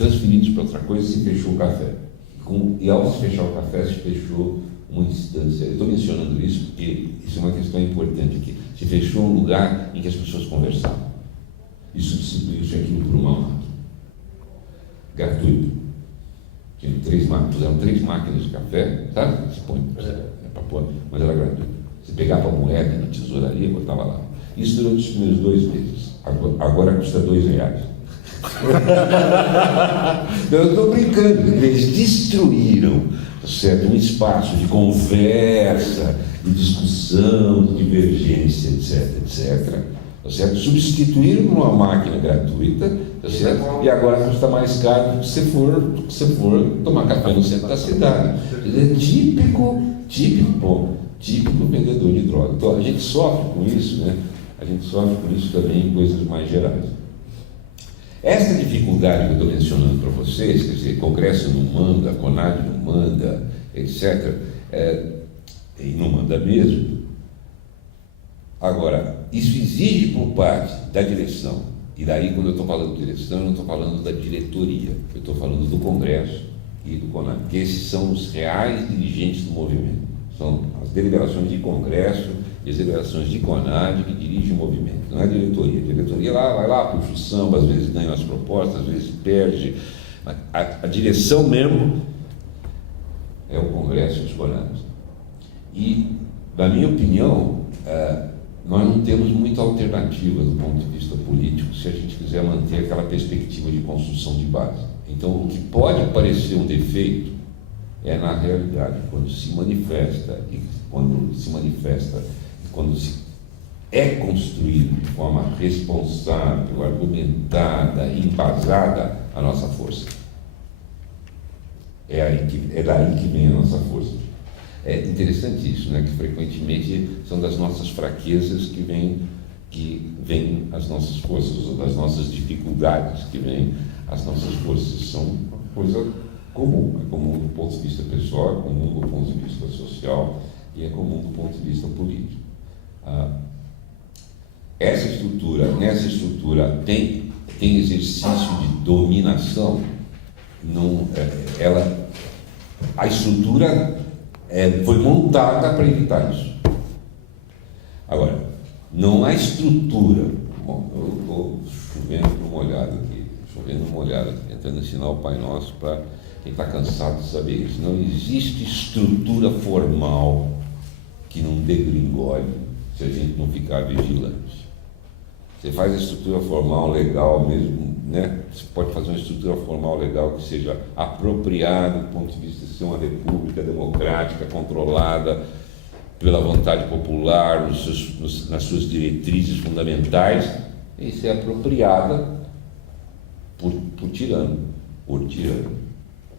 transferidos para outra coisa, se fechou o café. E ao se fechar o café, se fechou uma instância. Eu estou mencionando isso porque isso é uma questão importante aqui. Se fechou um lugar em que as pessoas conversavam. E substituiu-se aquilo por uma máquina. Gratuito. Tinha puseram 3 máquinas de café, sabe? Se põe, para pôr, mas era gratuito. Você pegava a moeda na tesouraria e botava lá. Isso durante os primeiros 2 meses. Agora custa R$2. Eu estou brincando. Eles destruíram, certo, um espaço de conversa, de discussão, de divergência, etc. Tá certo? Substituíram por uma máquina gratuita, tá certo? E agora custa mais caro se você for tomar café no centro da cidade. É típico vendedor de droga. Então a gente sofre com isso, né? A gente sofre com isso também em coisas mais gerais. Essa dificuldade que eu estou mencionando para vocês, quer dizer, Congresso não manda, CONAD não manda, etc., e não manda mesmo. Agora, isso exige por parte da direção, e daí quando eu estou falando de direção, eu não estou falando da diretoria, eu estou falando do Congresso e do CONAD, porque esses são os reais dirigentes do movimento, são as deliberações de Congresso e as deliberações de CONAD que dirigem o movimento, não é a diretoria. A diretoria vai lá, puxa o samba, às vezes ganha as propostas, às vezes perde. A direção mesmo é o Congresso e os CONADs. E, na minha opinião, nós não temos muita alternativa do ponto de vista político se a gente quiser manter aquela perspectiva de construção de base. Então, o que pode parecer um defeito é, na realidade, quando se manifesta quando se é construído de forma responsável, argumentada, embasada a nossa força. É daí que vem a nossa força. É interessante isso, né? Que frequentemente são das nossas fraquezas que vêm as nossas forças, ou das nossas dificuldades que vêm as nossas forças. São uma coisa comum, é comum do ponto de vista pessoal, é comum do ponto de vista social e é comum do ponto de vista político. Nessa estrutura tem exercício de dominação. A estrutura foi montada para evitar isso. Agora, não há estrutura. Bom, eu estou chovendo uma olhada aqui, tentando ensinar o Pai Nosso para quem está cansado de saber isso. Não existe estrutura formal que não degringole se a gente não ficar vigilante. Você faz a estrutura formal legal mesmo, né? Você pode fazer uma estrutura formal legal que seja apropriada do ponto de vista de ser uma república democrática, controlada pela vontade popular, nas suas diretrizes fundamentais, e ser apropriada por tirano.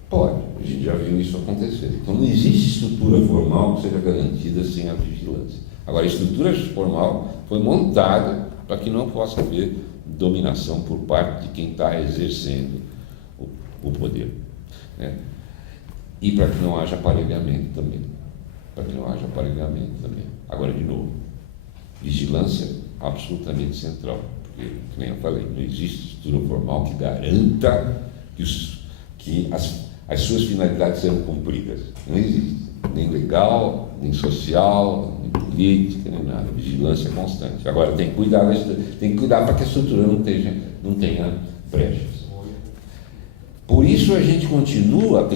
Pode, a gente já viu isso acontecer. Então não existe estrutura formal que seja garantida sem a vigilância. Agora, a estrutura formal foi montada para que não possa haver dominação por parte de quem está exercendo o poder, né? E para que não haja aparelhamento também. Agora, de novo, vigilância absolutamente central, porque, como eu falei, não existe estrutura formal que garanta que as suas finalidades serão cumpridas. Não existe, nem legal, nem social, nem política, nem nada. Vigilância constante. Agora, tem que cuidar para que a estrutura não tenha brechas. Por isso a gente continua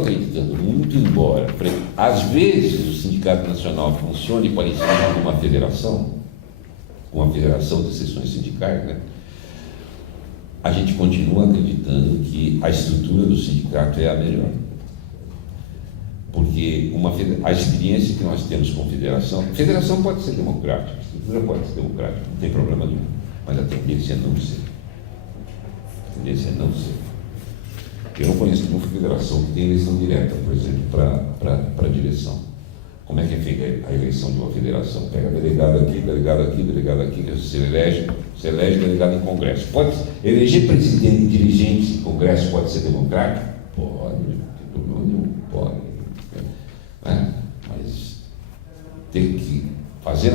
acreditando, muito embora, às vezes, o Sindicato Nacional funcione parecido com uma federação de seções sindicais, né? A gente continua acreditando que a estrutura do sindicato é a melhor. Porque a experiência que nós temos com federação pode ser democrática, a estrutura pode ser democrática, não tem problema nenhum, mas a tendência é não ser. Eu não conheço nenhuma federação que tenha eleição direta, por exemplo, para a direção. Como é que é feita a eleição de uma federação? Pega delegado aqui, que você elege delegado em congresso. Pode eleger presidente e dirigente em congresso, pode ser democrático? Pode, não tem problema nenhum, pode. Mas tem que fazer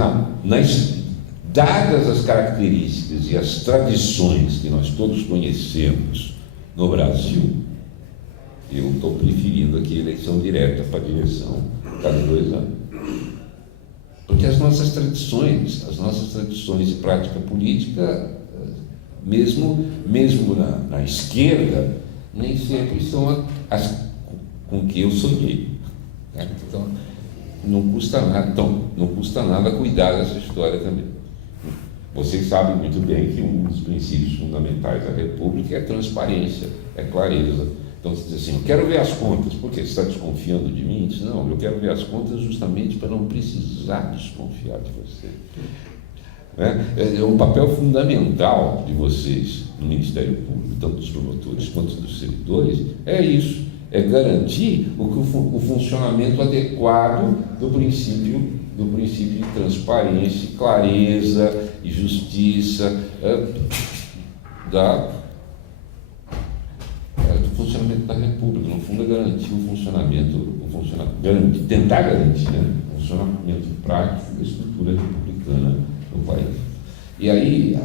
dadas as características e as tradições que nós todos conhecemos no Brasil, eu estou preferindo aqui eleição direta para a direção cada 2 anos. Porque as nossas tradições de prática política, mesmo na esquerda, nem sempre são as com que eu sonhei. Né? Então, não custa nada cuidar dessa história também. Vocês sabem muito bem que um dos princípios fundamentais da República é a transparência, é a clareza. Então, você diz assim, eu quero ver as contas. Por quê? Você está desconfiando de mim? Diz, não, eu quero ver as contas justamente para não precisar desconfiar de você. É um papel fundamental de vocês no Ministério Público, tanto dos promotores quanto dos servidores, é isso, é garantir o funcionamento adequado do princípio de transparência, clareza e justiça do funcionamento da República. No fundo, é garantir tentar garantir, né, o funcionamento prático da estrutura republicana no país. E aí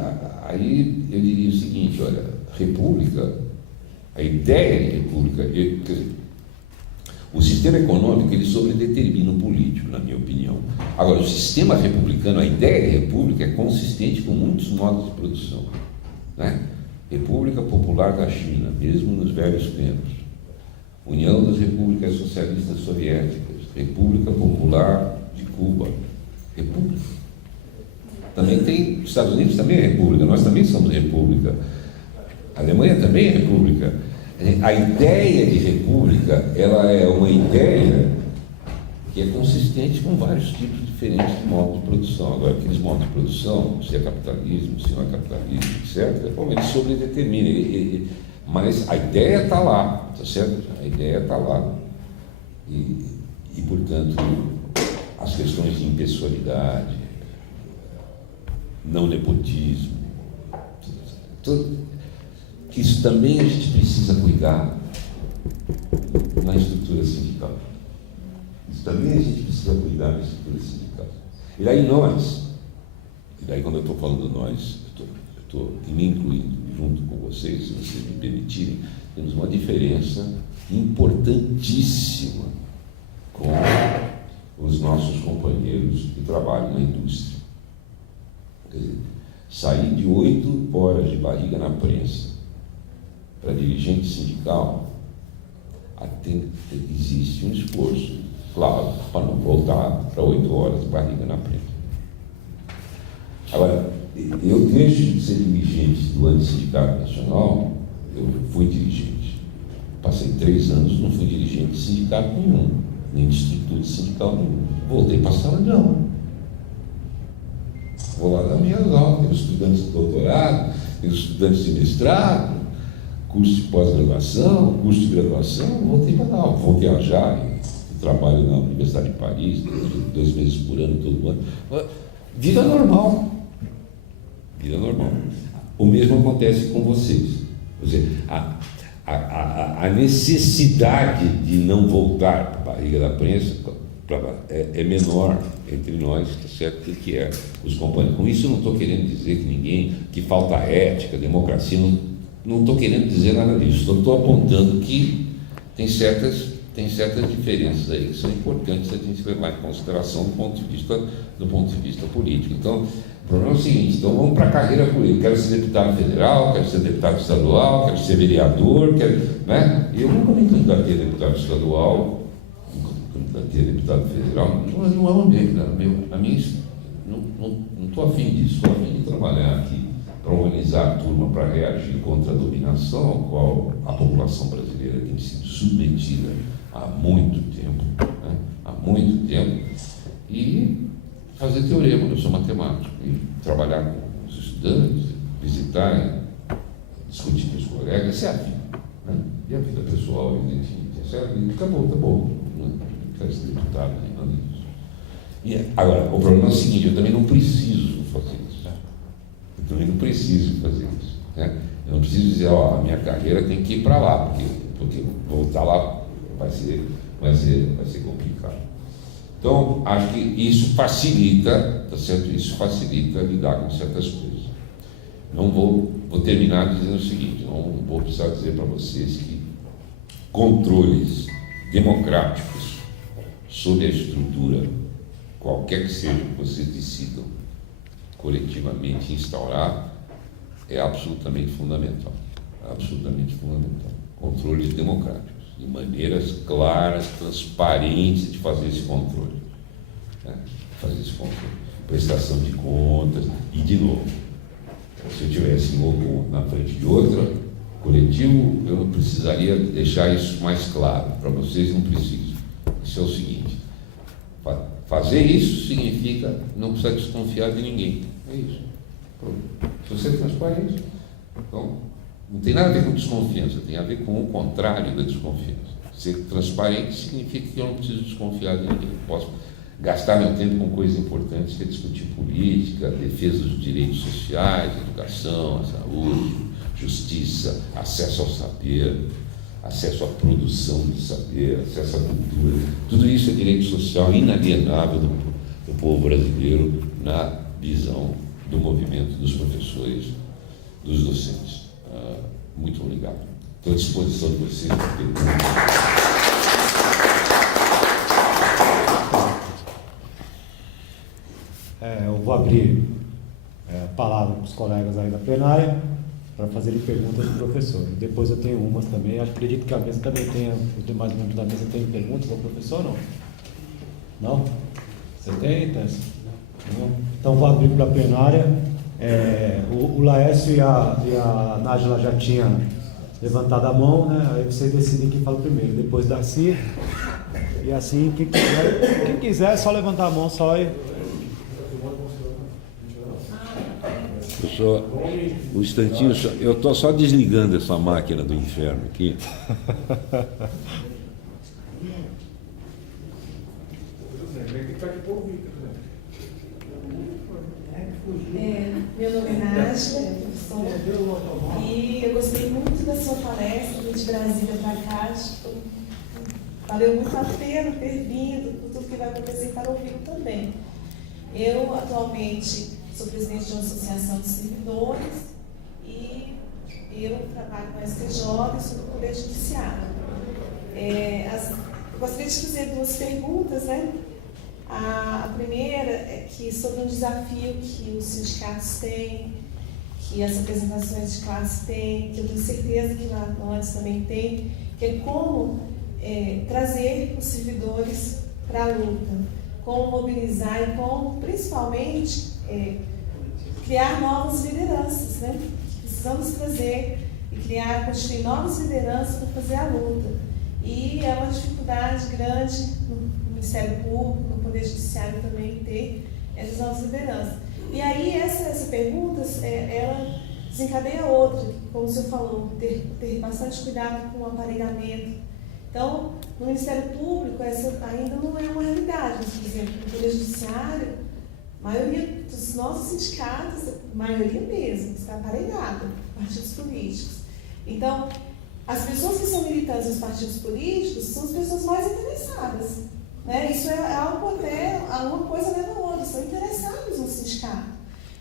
eu diria o seguinte, olha, república, a ideia de república, quer dizer, o sistema econômico, ele sobredetermina o político, na minha opinião. Agora, o sistema republicano, a ideia de república é consistente com muitos modos de produção, né? República Popular da China, mesmo nos velhos tempos. União das Repúblicas Socialistas Soviéticas, República Popular de Cuba, república. Também tem, Estados Unidos também é república, nós também somos república. A Alemanha também é república. A ideia de república, ela é uma ideia que é consistente com vários tipos diferentes de modos de produção. Agora, aqueles modos de produção, se é capitalismo, se não é capitalismo, etc., ele sobredetermina. Mas a ideia está lá, tá certo? A ideia está lá. E, portanto, as questões de impessoalidade, não nepotismo, isso também a gente precisa cuidar na estrutura sindical. Isso também a gente precisa cuidar na estrutura sindical. E daí quando eu estou falando nós, eu estou me incluindo junto com vocês, se vocês me permitirem, temos uma diferença importantíssima com os nossos companheiros de trabalho na indústria. Quer dizer, sair de 8 horas de barriga na prensa para dirigente sindical, existe um esforço, claro, para não voltar para 8 horas de barriga na prensa. Agora, eu deixo de ser dirigente do Antissindicato Nacional, eu fui dirigente. Passei 3 anos, não fui dirigente de sindicato nenhum, nem de estrutura sindical nenhum. Voltei para a sala de aula. Vou lá dar minhas aulas, tenho estudantes de doutorado, tenho estudantes de mestrado, curso de pós-graduação, curso de graduação, voltei para dar aula. Vou viajar, trabalho na Universidade de Paris, 2 meses por ano, todo ano. Vida normal. Vida normal. O mesmo acontece com vocês. Quer dizer, a necessidade de não voltar para a barriga da prensa é menor entre nós, tá certo, do que é os companheiros. Com isso eu não estou querendo dizer que falta ética, democracia, não estou querendo dizer nada disso. Estou apontando que tem certas diferenças aí que são importantes a gente levar em consideração do ponto de vista político. Então, o problema é o seguinte, então vamos para a carreira política. Quero ser deputado federal, quero ser deputado estadual, quero ser vereador, né? Eu nunca me candidatei a deputado estadual, nunca me candidatei a deputado federal, não é o meu, não estou afim disso, estou afim de trabalhar aqui para organizar a turma para reagir contra a dominação ao qual a população brasileira tem sido submetida há muito tempo, né? Há muito tempo, e fazer teorema. Eu sou matemático, e trabalhar com os estudantes, visitar, discutir com os colegas, essa é a vida, né? E a vida pessoal, evidentemente, e acabou, tá bom, não quero ser deputado, nem nada disso. E agora, o problema é o seguinte, eu também não preciso fazer isso, né? Eu também não preciso fazer isso, né? Eu não preciso dizer, a minha carreira tem que ir para lá, porque voltar lá vai ser complicado. Então, acho que isso facilita, tá certo? Isso facilita lidar com certas coisas. Não vou terminar dizendo o seguinte: não vou precisar dizer para vocês que controles democráticos sobre a estrutura, qualquer que seja que vocês decidam coletivamente instaurar, é absolutamente fundamental. Absolutamente fundamental. Controles democráticos, de maneiras claras, transparentes de fazer esse controle. Né? Fazer esse controle. Prestação de contas, e de novo, se eu tivesse um na frente de outra, coletivo, eu não precisaria deixar isso mais claro. Para vocês não preciso. Isso é o seguinte: fazer isso significa não precisar desconfiar de ninguém. É isso. Se você é transparente, então não tem nada a ver com desconfiança, tem a ver com o contrário da desconfiança. Ser transparente significa que eu não preciso desconfiar de ninguém. Posso gastar meu tempo com coisas importantes, que é discutir política, defesa dos direitos sociais, educação, a saúde, justiça, acesso ao saber, acesso à produção do saber, acesso à cultura. Tudo isso é direito social inalienável do povo brasileiro na visão do movimento dos professores, dos docentes. Muito obrigado. Estou à disposição de vocês para perguntas. Eu vou abrir a palavra para os colegas aí da plenária para fazerem perguntas do professor. Depois eu tenho umas também. Acredito que a mesa também tenha, os demais membros da mesa têm perguntas ao professor, não? Não? Você tem, Tess? Não? Então vou abrir para a plenária. O Laércio e a Nájila já tinham levantado a mão, né? Aí vocês decidem quem fala primeiro. Depois Darcy. E assim, quem quiser é só levantar a mão só e... Professor, um instantinho, eu estou só desligando essa máquina do inferno aqui. Meu nome é Nájila, professora, e eu gostei muito da sua palestra de Brasília para cá. Valeu muito a pena ter vindo, por tudo que vai acontecer para ouvi-lo também. Eu, atualmente, sou presidente de uma associação de servidores e eu trabalho com a STJ e sou do Poder Judiciário. Eu gostaria de fazer duas perguntas, né? A primeira é que sobre um desafio que os sindicatos têm, que as representações de classe têm, que eu tenho certeza que lá no antes também tem, que é como trazer os servidores para a luta, como mobilizar e como, principalmente, criar novas lideranças, né? Precisamos trazer e constituir novas lideranças para fazer a luta. E é uma dificuldade grande no Ministério Público, no Poder Judiciário também ter essas novas lideranças. E aí essa pergunta, ela desencadeia outra, como o senhor falou, ter bastante cuidado com o aparelhamento. Então, no Ministério Público, essa ainda não é uma realidade. Mas, por exemplo, no Poder Judiciário, a maioria dos nossos sindicatos, a maioria mesmo, está aparelhada, partidos políticos. Então, as pessoas que são militantes dos partidos políticos são as pessoas mais interessadas. Né? Isso é algo até, uma coisa leva a outra, são interessados no sindicato.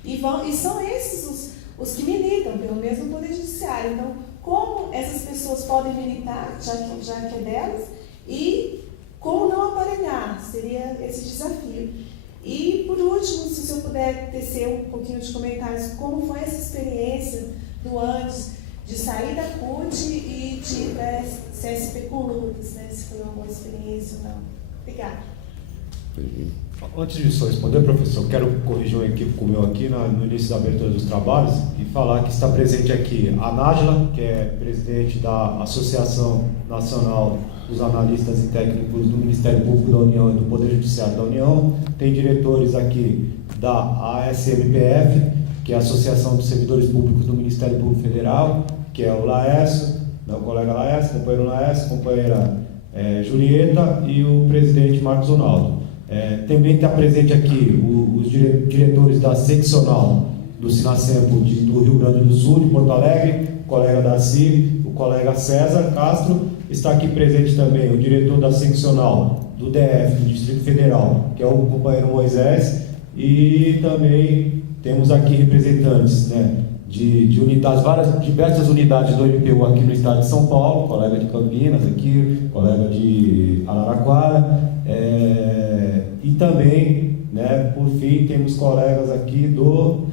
E são esses os que militam, pelo menos no Poder Judiciário. Então, como essas pessoas podem militar, já que é delas, e como não aparelhar, seria esse desafio. E, por último, se o senhor puder tecer um pouquinho de comentários, como foi essa experiência do antes de sair da CUT e de ir para a CSP com lutas, né? Se foi uma boa experiência ou não. Obrigada. Antes de só responder, professor, quero corrigir um equívoco meu aqui no início da abertura dos trabalhos e falar que está presente aqui a Nájila, que é presidente da Associação Nacional dos Analistas e Técnicos do Ministério Público da União e do Poder Judiciário da União. Tem diretores aqui da ASMPF, que é a Associação dos Servidores Públicos do Ministério Público Federal, que é o Laércio, meu colega Laércio, companheiro Laércio, companheira Julieta e o presidente Marcos Ronaldo. Também está presente aqui os diretores da seccional do Sinacempo do Rio Grande do Sul, de Porto Alegre, o colega Darcy, o colega César Castro. Está aqui presente também o diretor da seccional do DF, do Distrito Federal, que é o companheiro Moisés, e também temos aqui representantes, né, de unidades, diversas unidades do MPU aqui no estado de São Paulo, colega de Campinas aqui, colega de Araraquara, e também, né, por fim, temos colegas aqui do...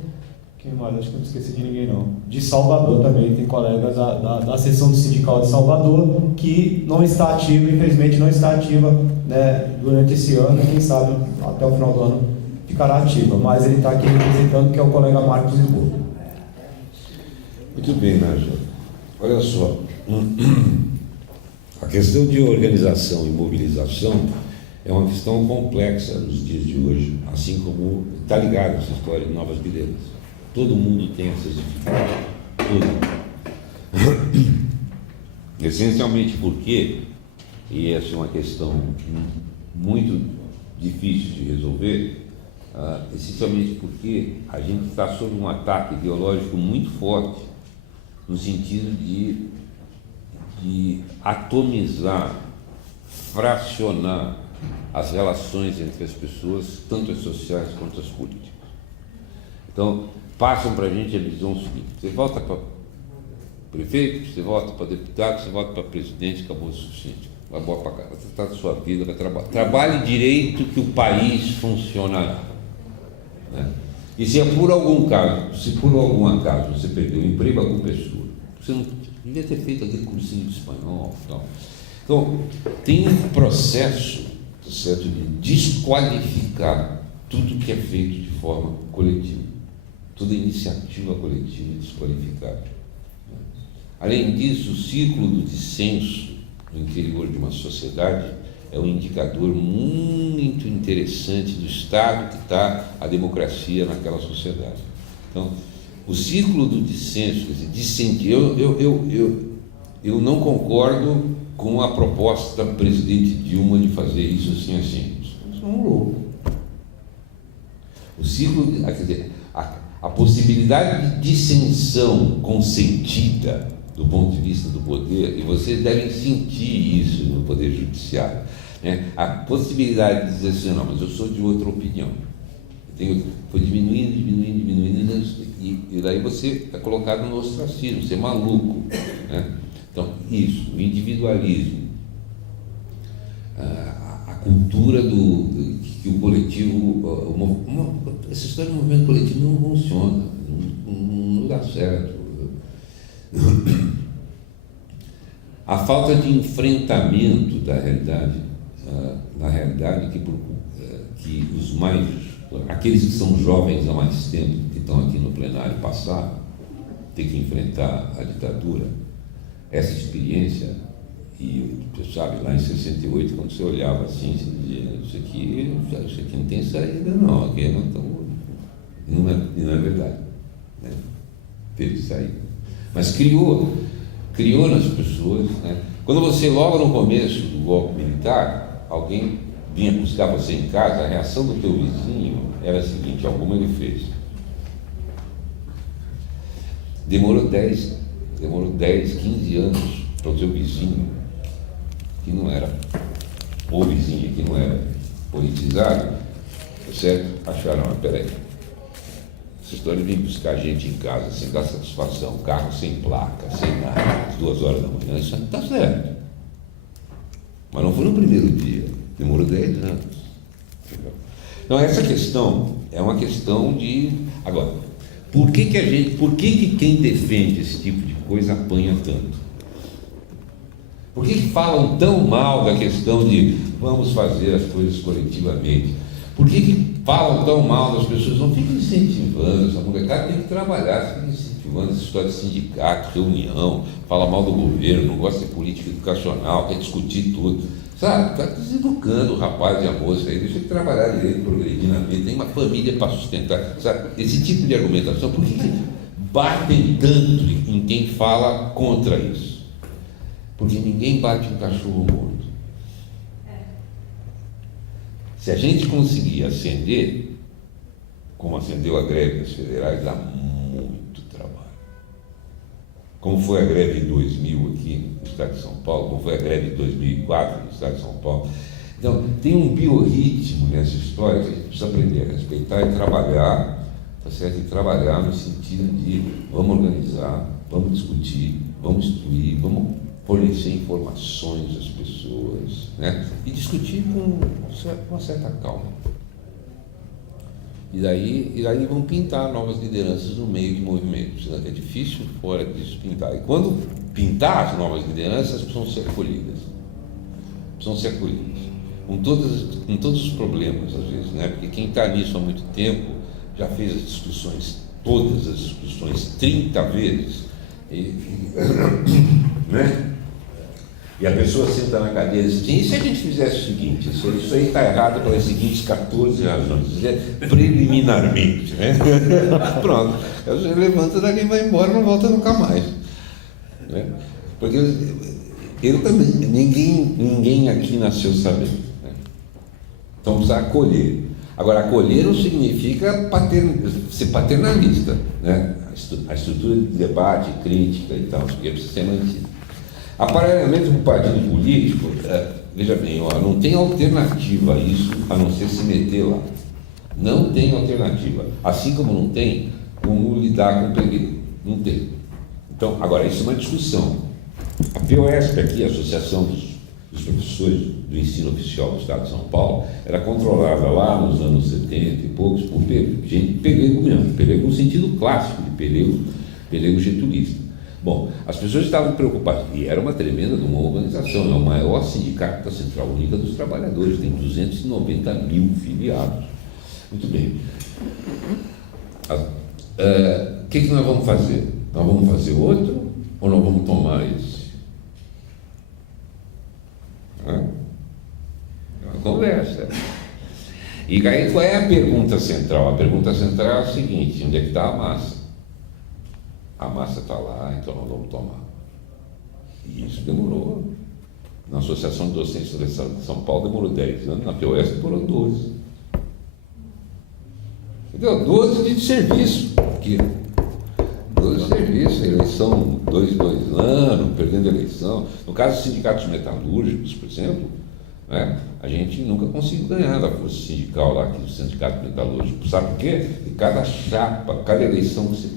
Quem mais? Acho que eu não esqueci de ninguém não. De Salvador também, tem colegas da seção do sindical de Salvador, que não está ativa, infelizmente não está ativa, né, durante esse ano, quem sabe até o final do ano ficará ativa, mas ele está aqui representando, que é o colega Marcos Lisboa. Muito bem, Nájila. Olha só, a questão de organização e mobilização é uma questão complexa nos dias de hoje, assim como está ligado a essa história de Novas Videiras. Todo mundo tem essas dificuldades, todo mundo. Essencialmente porque, e essa é uma questão muito difícil de resolver, essencialmente porque a gente está sob um ataque ideológico muito forte, no sentido de atomizar, fracionar as relações entre as pessoas, tanto as sociais quanto as políticas. Então, passam para a gente a visão seguinte: você vota para prefeito, você vota para deputado, você vota para presidente, acabou o suficiente. Vai boa para cá, vai tratar da sua vida, vai trabalhar. Trabalhe direito que o país funcionará. Né? E se é por algum caso, se por algum acaso você perdeu o emprego, a culpa é sua. Você não devia ter feito aquele cursinho de espanhol e tal. Então, tem um processo, certo, de desqualificar tudo que é feito de forma coletiva. Toda iniciativa coletiva é desqualificada. Além disso, o ciclo do dissenso no interior de uma sociedade é um indicador muito interessante do estado que está a democracia naquela sociedade. Então, o ciclo do dissenso, quer dizer, dissentir, eu não concordo com a proposta da presidente Dilma de fazer isso assim. Isso é um louco. O ciclo, quer dizer, a possibilidade de dissensão consentida do ponto de vista do poder, e vocês devem sentir isso no Poder Judiciário, né? A possibilidade de dizer assim: não, mas eu sou de outra opinião. Foi diminuindo, e daí você é colocado no ostracismo, você é maluco. Né? Então, isso, o individualismo, a cultura que o coletivo, essa história do movimento coletivo não funciona, não dá certo. A falta de enfrentamento da realidade, na realidade que aqueles que são jovens há mais tempo, que estão aqui no plenário passado, tem que enfrentar a ditadura, essa experiência. E você sabe, lá em 68, quando você olhava assim, você dizia: isso aqui não tem saída, não, aqui não é verdade, né? Teve saída. Mas criou nas pessoas, né? Quando você, logo no começo do golpe militar, alguém vinha buscar você em casa, a reação do teu vizinho era a seguinte: alguma ele fez. Demorou 10, 15 anos para o seu vizinho, que não era o vizinho, que não era politizado, certo? Acharam: mas peraí, essa história de vir buscar gente em casa sem dar satisfação, carro sem placa, sem nada, às 2 horas da manhã, isso não está certo. Mas não foi no primeiro dia, demorou 10 anos. Então, essa questão é uma questão de... Agora, por que quem defende esse tipo de coisa apanha tanto? Por que falam tão mal da questão de vamos fazer as coisas coletivamente? Por que falam tão mal das pessoas? Não fiquem incentivando essa molecada, tem que trabalhar, fiquem incentivando essa história de sindicato, reunião, fala mal do governo, não gosta de política educacional, quer discutir tudo. Sabe, está deseducando o rapaz e a moça aí, deixa ele trabalhar direito, progredir na vida, tem uma família para sustentar. Sabe, esse tipo de argumentação, por que batem tanto em quem fala contra isso? Porque ninguém bate um cachorro morto. Se a gente conseguir acender, como acendeu a greve das federais, dá muito trabalho. Como foi a greve de 2000 aqui no estado de São Paulo, como foi a greve de 2004 no estado de São Paulo. Então, tem um biorritmo nessa história que a gente precisa aprender a respeitar e trabalhar, tá certo? E trabalhar no sentido de vamos organizar, vamos discutir, vamos instruir, vamos fornecer informações às pessoas, né? E discutir com uma certa calma. E daí vão pintar novas lideranças no meio de movimentos. É difícil fora disso pintar. E quando pintar as novas lideranças, precisam ser acolhidas. Com todos os problemas, às vezes, né? Porque quem está nisso há muito tempo já fez as discussões, todas as discussões, 30 vezes. Né? E a pessoa senta na cadeira e diz assim, e se a gente fizesse o seguinte, isso aí está errado pelas seguintes 14 razões, preliminarmente, né? Pronto, você levanta dali, vai embora, não volta nunca mais, né? Porque eu também, ninguém aqui nasceu sabendo, né? Então precisa acolher. Agora, acolher não significa ser paternalista, né? A estrutura de debate, crítica e tal, isso precisa ser mantida. Aparelhamento do partido político, veja bem, não tem alternativa a isso, a não ser se meter lá. Não tem alternativa. Assim como não tem como lidar com o período. Não tem. Então, agora, isso é uma discussão. A POSP aqui, a Associação dos Professores do Ensino Oficial do Estado de São Paulo, era controlada lá nos anos 70 e poucos por gente pelego mesmo, pelego no sentido clássico de pelego getulista. Bom, as pessoas estavam preocupadas, e era uma tremenda de uma organização, é o maior sindicato da Central Única dos Trabalhadores, tem 290 mil filiados. Muito bem. O que nós vamos fazer? Nós vamos fazer outro ou nós vamos tomar esse? É uma conversa. E aí qual é a pergunta central? A pergunta central é a seguinte, onde é que está a massa? A massa está lá, então nós vamos tomar. E isso demorou. Na Associação de Docência de São Paulo demorou 10 anos, na POS demorou 12. Entendeu? 12 de serviço. Aqui. 12 de serviço, eleição 2 anos, perdendo a eleição. No caso dos sindicatos metalúrgicos, por exemplo, né, a gente nunca conseguiu ganhar da força sindical lá, aqui do sindicato metalúrgico. Sabe por quê? Porque cada chapa, cada eleição que você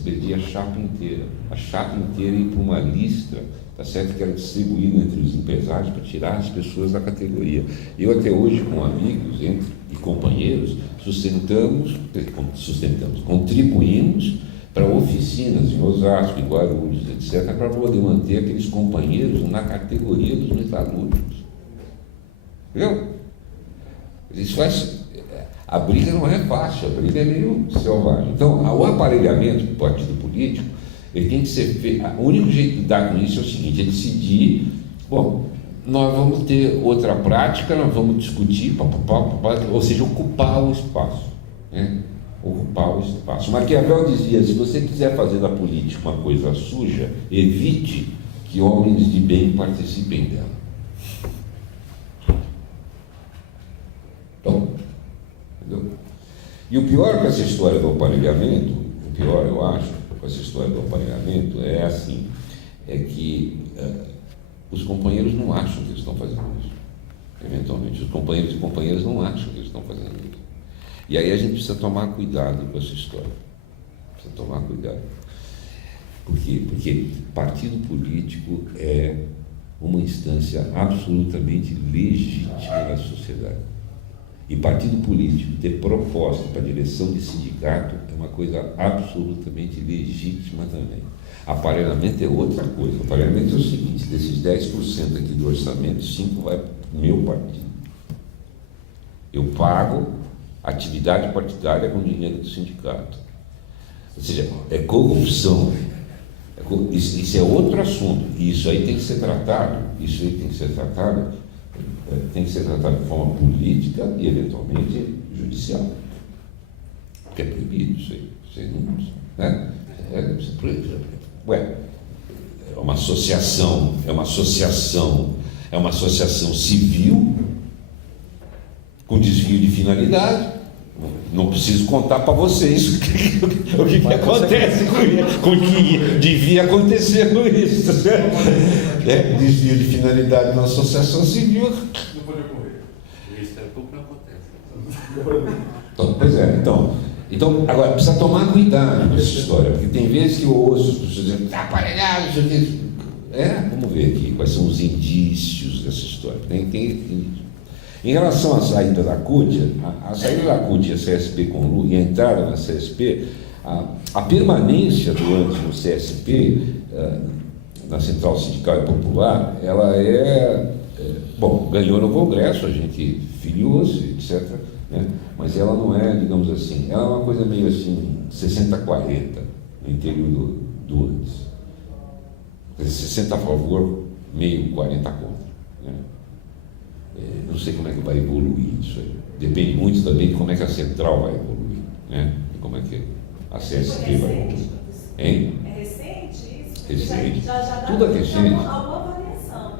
perdia a chapa inteira. A chapa inteira ia para uma lista, tá certo, que era distribuída entre os empresários para tirar as pessoas da categoria. Eu até hoje, com amigos e companheiros, contribuímos para oficinas em Osasco, em Guarulhos, etc., para poder manter aqueles companheiros na categoria dos metalúrgicos. Entendeu? Isso faz... A briga não é fácil, a briga é meio selvagem. Então, o aparelhamento do partido político, ele tem que ser feito. O único jeito de lidar com isso é o seguinte: é decidir, bom, nós vamos ter outra prática, nós vamos discutir, ou seja, ocupar o espaço. Né? Ocupar o espaço. Maquiavel dizia: se você quiser fazer da política uma coisa suja, evite que homens de bem participem dela. Então, entendeu? E o pior com essa história do aparelhamento, o pior, eu acho, com essa história do aparelhamento é assim, é que os companheiros não acham que eles estão fazendo isso. Eventualmente, os companheiros e companheiras não acham que eles estão fazendo isso. E aí a gente precisa tomar cuidado com essa história. Precisa tomar cuidado. Por quê? Porque partido político é uma instância absolutamente legítima na sociedade. E partido político ter proposta para a direção de sindicato é uma coisa absolutamente legítima também. Aparelhamento é outra coisa. Aparelhamento é o seguinte: desses 10% aqui do orçamento, 5% vai para o meu partido. Eu pago atividade partidária com dinheiro do sindicato. Ou seja, é corrupção. Isso é outro assunto. E isso aí tem que ser tratado. Tem que ser tratado de forma política e, eventualmente, judicial. Porque é proibido isso aí. Isso aí não, né? É uma associação civil com desvio de finalidade. não preciso contar para vocês o que acontece com o que devia acontecer com isso, tá certo? Desvio de finalidade na associação civil. Não pode ocorrer. O Ministério Público não acontece. Então, pois é, então, agora, precisa tomar cuidado com essa história, porque tem vezes que eu ouço as pessoas dizendo, está aparelhado, não sei o quê. Vamos ver aqui quais são os indícios dessa história. Em relação à saída da CUT, a saída da CUT e a CSP com o Lula, e a entrada na CSP, a permanência do ANTE no CSP, na Central Sindical e Popular, ela ganhou no Congresso, a gente filiou-se, etc., né? Mas ela não é, digamos assim, ela é uma coisa meio assim, 60-40 no interior do ANTE. 60 a favor, meio 40 contra. Né? Não sei como é que vai evoluir isso aí. Depende muito também de como é que a Central vai evoluir, né? E como é que a CSP vai evoluir. Hein? É recente isso? Recente. Já Tudo é recente. Alguma variação,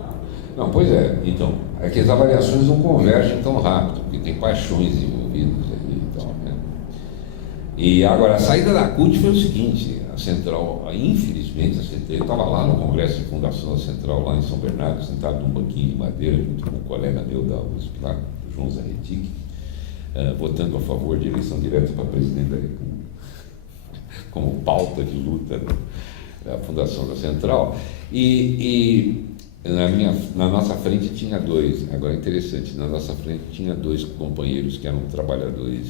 não? Não, pois é. Então, é que as avaliações não convergem tão rápido, porque tem paixões envolvidas ali e tal, né? E agora, a saída da CUT foi o seguinte, a Central, infelizmente, eu estava lá no Congresso de Fundação da Central, lá em São Bernardo, sentado num banquinho de madeira, junto com um colega meu da USP lá, o João Zanetic, votando a favor de eleição direta para presidente da República, como pauta de luta da Fundação da Central. E na nossa frente tinha dois, agora é interessante, na nossa frente tinha dois companheiros que eram trabalhadores